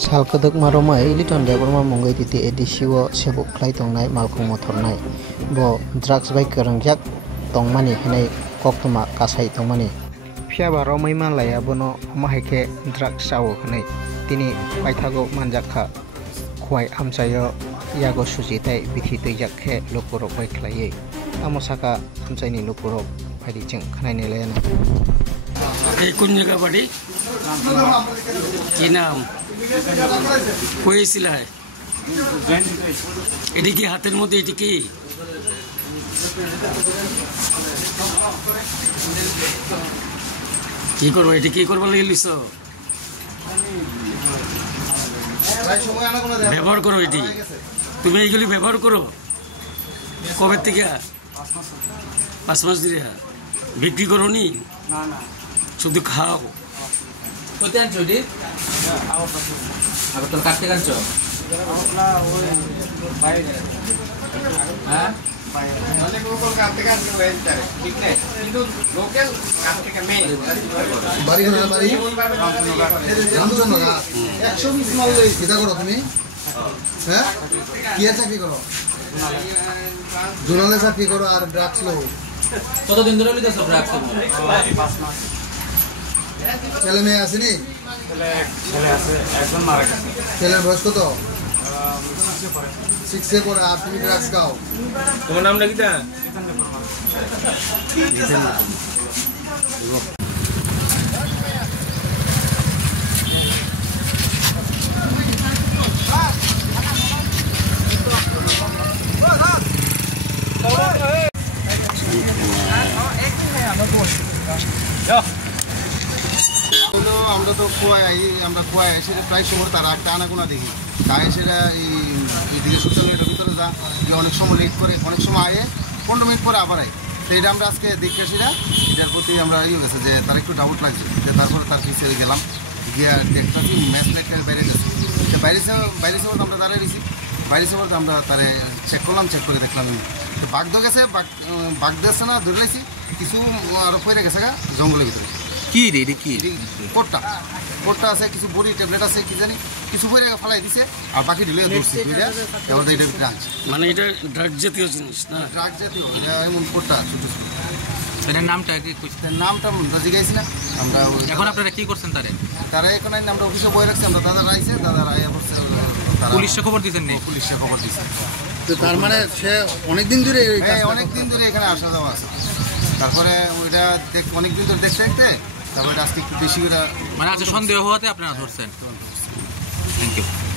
Salkadok maromai liton deborma mongai titi edisiwo sebuk khlai tongnai malkhung mothornai bo drugs bai karangjak tongmani hinai koktoma kasai tongmani phiaba romai malaya bono mahaike drugs sawo hinai tini paithago manjakha khwai amchayo yago sujitai bithi twijak khe lukurok bai khlaiye amosaka amchaini lukurok phaidi jeng khanaini lena এই কোন জায়গা বাড়ি কি নাম কইছিল এটি কি হাতের মধ্যে এটি কি কি করবো এটি কি করবো লিছ ব্যবহার করো এটি তুমি এইগুলি ব্যবহার করো কবে থেকে 5 মাস ধরে বিক্রি করো নি শুধু খাও কোথায় আনছো দি আবার তোর কাটতে আনছো হ্যাঁ চাকরি করো জোনালে চাকরি করো আর ড্রাগস লো কতদিন ধরে লিতেছ ড্রাগস ছেলে মেয়ে আসেনি ছেলের বয়স কত 6 এ পড়ে আর তুমি ড্রাগস খাও তোমার নাম নাকি তা আমরা তো খোয়াই সেটা প্রায় সময় তারা একটা আনাগোনা দেখি তাই সেটা এইদিকে সোশ্যাল মিডিয়ার ভিতরে যা যে অনেক সময় লেট করে অনেক সময় আয়ে 15 মিনিট পরে আবার আয় তো এটা আমরা আজকে দেখে আসি না এটার প্রতি আমরা গেছে যে তার একটু ডাউট লাগছে যে তারপরে তার পিছিয়ে গেলাম গিয়ে দেখতে ম্যাচ নাইটের বাইরে গেছে বাইরে বলতে আমরা দাঁড়িয়ে দিয়েছি বাইরে বলতে আমরা তারে চেক করলাম চেক করে দেখলাম তো বাঘ গেছে বাঘ দিয়েছে না ধরে লাইছি কিছু আরো পড়ে গেছে গা জঙ্গলের ভিতরে কি রে এটা কি কোটটা আছে কিছু বড়ি ট্যাবলেট আছে কি জানি কিছু পরে ফালাই দিছে আর বাকি ঢিলে ধরছি এটা ভিতরে আনছে মানে এটা ড্রাগ জাতীয় জিনিস না ড্রাগ জাতীয় এমন কোটটা ছোট ছোট এটার নামটা কি নামটা জিজ্ঞাসি না আমরা এখন আপনারা কি করছেন তারা এখন আমরা অফিসে বই রাখছি আমরা দাদা রাইছে দাদা রায় পুলিশে খবর দিয়েছেন নি পুলিশে খবর দিয়েছে তো তার মানে সে অনেকদিন ধরে এখানে আসা যাওয়া আছে তারপরে ওইটা অনেকদিন ধরে দেখতে তারপরে আজকে একটু বেশি করে মানে আজকে সন্দেহ হওয়াতে আপনারা ধরছেন থ্যাংক ইউ